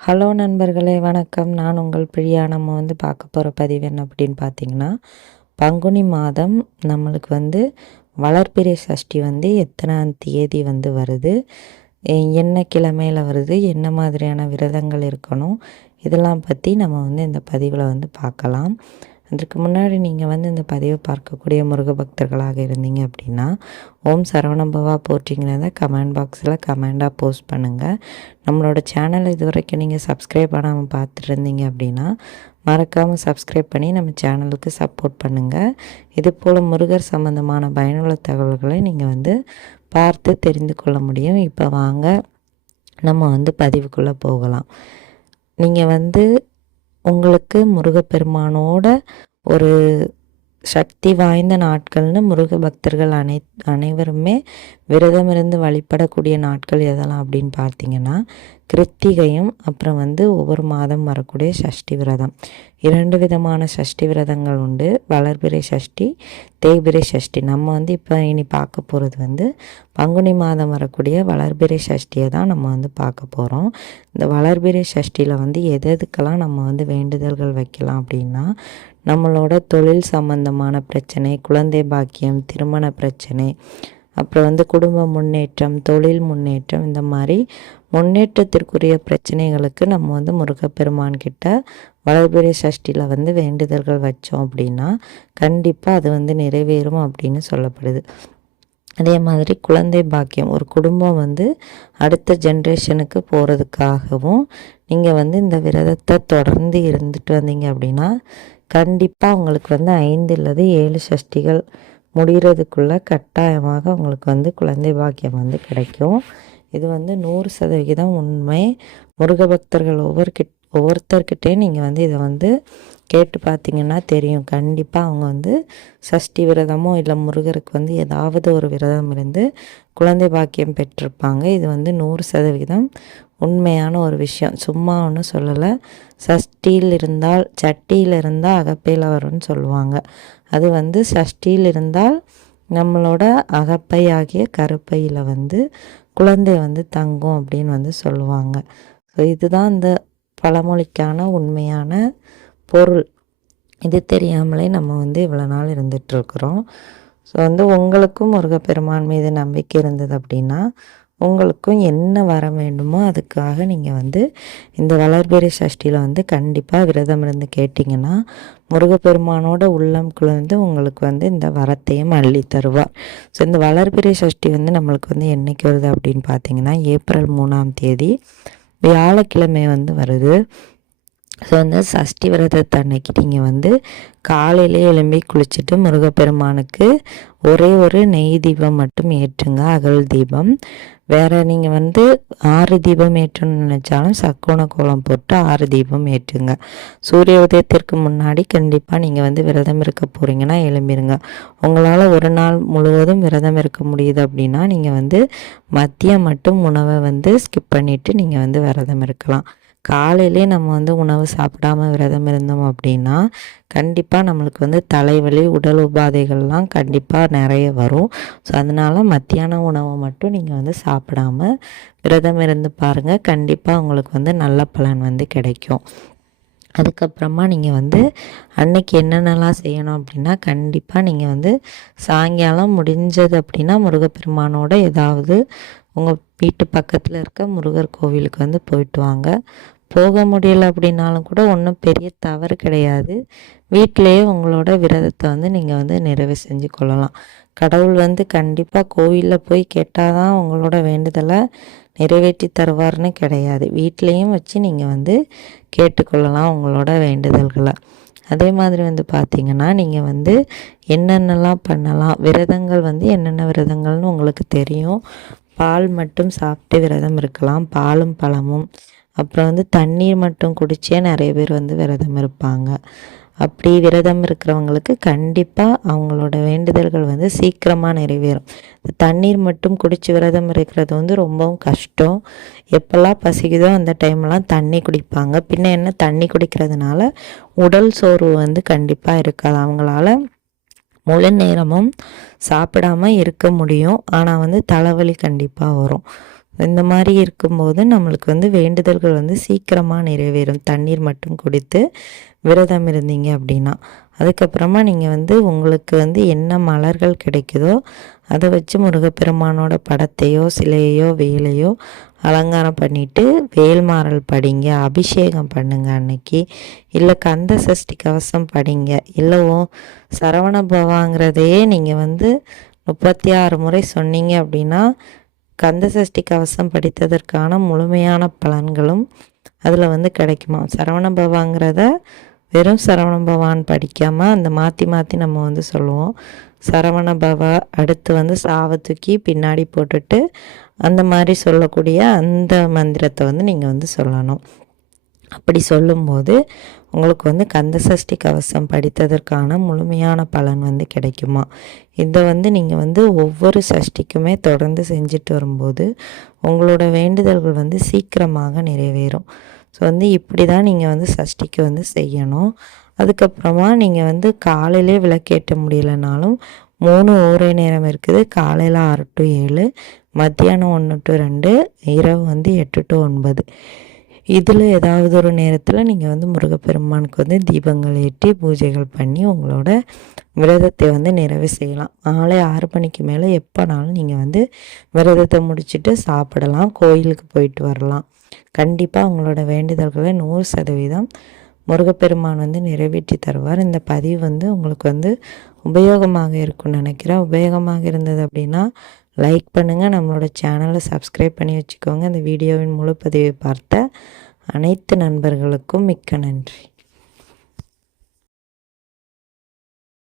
Hello நண்பர்களே, வணக்கம். நான் உங்கள் பிரியா. நம்ம பார்க்க போகிற பதிவு என்ன அப்படின்னு பார்த்தீங்கன்னா, பங்குனி மாதம் நம்மளுக்கு வளர்பிறை சஷ்டி எத்தனாம் தேதி வருது, என்ன கிழமையில் வருது, என்ன மாதிரியான விரதங்கள் இருக்கணும், இதெல்லாம் பற்றி நம்ம இந்த பதிவில் பார்க்கலாம். அதற்கு முன்னாடி நீங்கள் இந்த பதிவை பார்க்கக்கூடிய முருக பக்தர்களாக இருந்தீங்க அப்படின்னா, ஓம் சரவணபவா போற்றிங்கிறத கமெண்ட் பாக்ஸில் கமெண்டாக போஸ்ட் பண்ணுங்கள். நம்மளோட சேனல் இது வரைக்கும் நீங்கள் சப்ஸ்கிரைப் பண்ணாமல் பார்த்துட்டு இருந்தீங்க அப்படின்னா மறக்காமல் சப்ஸ்கிரைப் பண்ணி நம்ம சேனலுக்கு சப்போர்ட் பண்ணுங்கள். இது போல் முருகர் சம்மந்தமான பயனுள்ள தகவல்களை நீங்கள் பார்த்து தெரிந்து கொள்ள முடியும். இப்போ வாங்க நம்ம பதிவுக்குள்ளே போகலாம். நீங்கள் உங்களுக்கு முருகப்பெருமானோட ஒரு சக்தி வாய்ந்த நாட்கள்னு முருக பக்தர்கள் அனைவருமே விரதம் இருந்து வழிபடக்கூடிய நாட்கள் எதெல்லாம் அப்படின்னு பார்த்தீங்கன்னா, கிருத்திகையும் அப்புறம் ஒவ்வொரு மாதம் வரக்கூடிய சஷ்டி விரதம். 2 விதமான சஷ்டி விரதங்கள் உண்டு. வளர்பிறை சஷ்டி, தேய்பிறை சஷ்டி. நம்ம இப்போ இனி பார்க்க போகிறது பங்குனி மாதம் வரக்கூடிய வளர்பிறை சஷ்டியை தான் நம்ம பார்க்க போகிறோம். இந்த வளர்பிறை சஷ்டியில் எதுக்கெல்லாம் நம்ம வேண்டுதல்கள் வைக்கலாம் அப்படின்னா, நம்மளோட தொழில் சம்பந்தமான பிரச்சனை, குழந்தை பாக்கியம், திருமண பிரச்சனை, அப்புறம் குடும்ப முன்னேற்றம், தொழில் முன்னேற்றம், இந்த மாதிரி முன்னேற்றத்திற்குரிய பிரச்சனைகளுக்கு நம்ம முருகப்பெருமான் கிட்ட வளர்பிறை சஷ்டியில் வேண்டுதல்கள் வச்சோம் அப்படின்னா கண்டிப்பாக அது நிறைவேறும் அப்படின்னு சொல்லப்படுது. அதே மாதிரி குழந்தை பாக்கியம், ஒரு குடும்பம் அடுத்த ஜென்ரேஷனுக்கு போகிறதுக்காகவும் நீங்கள் இந்த விரதத்தை தொடர்ந்து இருந்துட்டு வந்தீங்க அப்படின்னா கண்டிப்பாக உங்களுக்கு 5 அல்லது 7 சஷ்டிகள் முடிகிறதுக்குள்ளே கட்டாயமாக உங்களுக்கு குழந்தை பாக்கியம் கிடைக்கும். இது 100% உண்மை. முருக பக்தர்கள் ஒவ்வொருத்தர்கிட்டே நீங்கள் இதை கேட்டு பார்த்தீங்கன்னா தெரியும். கண்டிப்பாக அவங்க சஷ்டி விரதமோ இல்லை முருகருக்கு ஏதாவது ஒரு விரதம் இருந்து குழந்தை பாக்கியம் பெற்றிருப்பாங்க. இது 100% உண்மையான ஒரு விஷயம். சும்மா ஒன்றும் சொல்லலை. சஷ்டியில் இருந்தால் சட்டியில் இருந்தால் அகப்பையில் வரும்னு சொல்லுவாங்க. அது சஷ்டியில் இருந்தால் நம்மளோட அகப்பை ஆகிய கருப்பையில் குழந்தை தங்கும் அப்படின்னு சொல்லுவாங்க. ஸோ இதுதான் இந்த பழமொழிக்கான உண்மையான பொருள். இது தெரியாமலே நம்ம இவ்வளோ நாள் இருந்துகிட்ருக்குறோம். ஸோ உங்களுக்கும் முருகப்பெருமான் மீது நம்பிக்கை இருந்தது அப்படின்னா உங்களுக்கும் என்ன வர வேண்டுமோ அதுக்காக நீங்கள் இந்த வளர்பிறை சஷ்டியில் கண்டிப்பாக விரதம் இருந்து கேட்டிங்கன்னா முருகப்பெருமானோட உள்ளம் குளிர்ந்து உங்களுக்கு இந்த வரத்தையும் அள்ளி தருவார். ஸோ இந்த வளர்பிறை சஷ்டி நம்மளுக்கு என்னைக்கு வருது அப்படின்னு பார்த்தீங்கன்னா ஏப்ரல் 3ஆம் தேதி வியாழக்கிழமை வருது. ஸோ சஷ்டி விரதத்தை அன்னைக்கு நீங்கள் காலையிலே எழும்பி குளிச்சுட்டு முருகப்பெருமானுக்கு ஒரே ஒரு நெய் தீபம் மட்டும் ஏற்றுங்க, அகல் தீபம். வேறு நீங்கள் 6 தீபம் ஏற்றணும்னு நினச்சாலும் சக்கோண கோலம் போட்டு 6 தீபம் ஏற்றுங்க. சூரிய உதயத்திற்கு முன்னாடி கண்டிப்பாக நீங்கள் விரதம் இருக்க போகிறீங்கன்னா எழும்பிடுங்க. உங்களால் ஒரு நாள் முழுவதும் விரதம் இருக்க முடியுது அப்படின்னா நீங்கள் மதியம் மட்டும் உணவை ஸ்கிப் பண்ணிவிட்டு நீங்கள் விரதம் இருக்கலாம். காலையிலே நம்ம உணவு சாப்பிடாமல் விரதம் இருந்தோம் அப்படின்னா கண்டிப்பாக நம்மளுக்கு தலைவலி, உடல் உபாதைகள்லாம் கண்டிப்பாக நிறைய வரும். ஸோ அதனால் மத்தியான உணவை மட்டும் நீங்கள் சாப்பிடாம விரதம் இருந்து பாருங்கள். கண்டிப்பாக உங்களுக்கு நல்ல பலன் கிடைக்கும். அதுக்கப்புறமா நீங்கள் அன்னைக்கு என்னென்னலாம் செய்யணும் அப்படின்னா கண்டிப்பாக நீங்கள் சாயங்காலம் முடிஞ்சது அப்படின்னா முருகப்பெருமானோட ஏதாவது உங்கள் வீட்டு பக்கத்தில் இருக்க முருகர் கோவிலுக்கு போயிட்டு வாங்க. போக முடியலை அப்படின்னாலும் கூட ஒன்றும் பெரிய தவறு கிடையாது. வீட்டிலையே உங்களோட விரதத்தை நீங்கள் நிறைவு செஞ்சு கொள்ளலாம். கடவுள் கண்டிப்பாக கோவிலில் போய் கேட்டால் தான் உங்களோட வேண்டுதலை நிறைவேற்றி தருவார்னு கிடையாது. வீட்லேயும் வச்சு நீங்கள் கேட்டுக்கொள்ளலாம் உங்களோட வேண்டுதல்களை. அதே மாதிரி பார்த்திங்கன்னா நீங்கள் என்னென்னலாம் பண்ணலாம், விரதங்கள் என்னென்ன விரதங்கள்னு உங்களுக்கு தெரியும். பால் மட்டும் சாப்பிட்டு விரதம் இருக்கலாம், பாலும் பழமும். அப்புறம் தண்ணீர் மட்டும் குடிச்சே நிறைய பேர் விரதம் இருப்பாங்க. அப்படி விரதம் இருக்கிறவங்களுக்கு கண்டிப்பாக அவங்களோட வேண்டுதல்கள் சீக்கிரமாக நிறைவேறும். தண்ணீர் மட்டும் குடித்து விரதம் இருக்கிறது ரொம்பவும் கஷ்டம். எப்போல்லாம் பசிக்குதோ அந்த டைம்லாம் தண்ணி குடிப்பாங்க. பின்ன என்ன, தண்ணி குடிக்கிறதுனால உடல் சோர்வு கண்டிப்பாக இருக்காது. அவங்களால முழு நேரமும் சாப்பிடாமல் இருக்க முடியும். ஆனால் தலைவலி கண்டிப்பாக வரும். இந்த மாதிரி இருக்கும்போது நம்மளுக்கு வந்து வேண்டுதல்கள் வந்து சீக்கிரமாக நிறைவேறும். தண்ணீர் மட்டும் குடித்து விரதம் இருந்தீங்க அப்படின்னா. அதுக்கப்புறமா நீங்கள் வந்து உங்களுக்கு வந்து என்ன மலர்கள் கிடைக்குதோ அதை வச்சு முருகப்பெருமானோட படத்தையோ சிலையையோ வேலையோ அலங்காரம் பண்ணிவிட்டு வேல்மாறல் படிங்க, அபிஷேகம் பண்ணுங்க அன்னைக்கு. இல்லை கந்த சஷ்டி கவசம் படிங்க. இல்லவோ சரவண பவாங்கிறதையே நீங்கள் வந்து 36 முறை சொன்னீங்க அப்படின்னா கந்த சஷ்டி கவசம் படித்ததற்கான முழுமையான பலன்களும் அதில் வந்து கிடைக்குமா. சரவண பவாங்கிறத வெறும் சரவண பவான் படிக்காமல் அந்த மாற்றி மாற்றி நம்ம வந்து சொல்லுவோம். சரவண பவா, அடுத்து வந்து சாவை தூக்கி பின்னாடி போட்டுட்டு அந்த மாதிரி சொல்லக்கூடிய அந்த மந்திரத்தை வந்து நீங்கள் வந்து சொல்லணும். அப்படி சொல்லும்போது உங்களுக்கு வந்து கந்த சஷ்டி கவசம் படித்ததற்கான முழுமையான பலன் வந்து கிடைக்குமா. இதை வந்து நீங்கள் வந்து ஒவ்வொரு சஷ்டிக்குமே தொடர்ந்து செஞ்சுட்டு வரும்போது உங்களோட வேண்டுதல்கள் வந்து சீக்கிரமாக நிறைவேறும். ஸோ வந்து இப்படி தான் நீங்கள் வந்து சஷ்டிக்கு வந்து செய்யணும். அதுக்கப்புறமா நீங்கள் வந்து காலையிலே விளக்கேற்ற முடியலனாலும் 3 ஓரை நேரம் இருக்குது. காலையில் 6 to 7, மத்தியானம் 1 to 2, இரவு வந்து 8 to 9. இதில் ஏதாவது ஒரு நேரத்தில் நீங்கள் வந்து முருகப்பெருமானுக்கு வந்து தீபங்கள் ஏற்றி பூஜைகள் பண்ணி உங்களோட விரதத்தை வந்து நிறைவு செய்யலாம். மாலை 6 மணிக்கு மேலே எப்போனாலும் நீங்கள் வந்து விரதத்தை முடிச்சுட்டு சாப்பிடலாம், கோயிலுக்கு போயிட்டு வரலாம். கண்டிப்பாக உங்களோட வேண்டுதல்களை 100% முருகப்பெருமான் வந்து நிறைவேற்றி தருவார். இந்த பதிவு வந்து உங்களுக்கு வந்து உபயோகமாக இருக்கும்னு நினைக்கிறேன். உபயோகமாக இருந்தது அப்படின்னா லைக் பண்ணுங்கள், நம்மளோட சேனலை சப்ஸ்கிரைப் பண்ணி வச்சுக்கோங்க. இந்த வீடியோவின் முழு பதிவை பார்த்த அனைத்து நண்பர்களுக்கும் மிக்க நன்றி.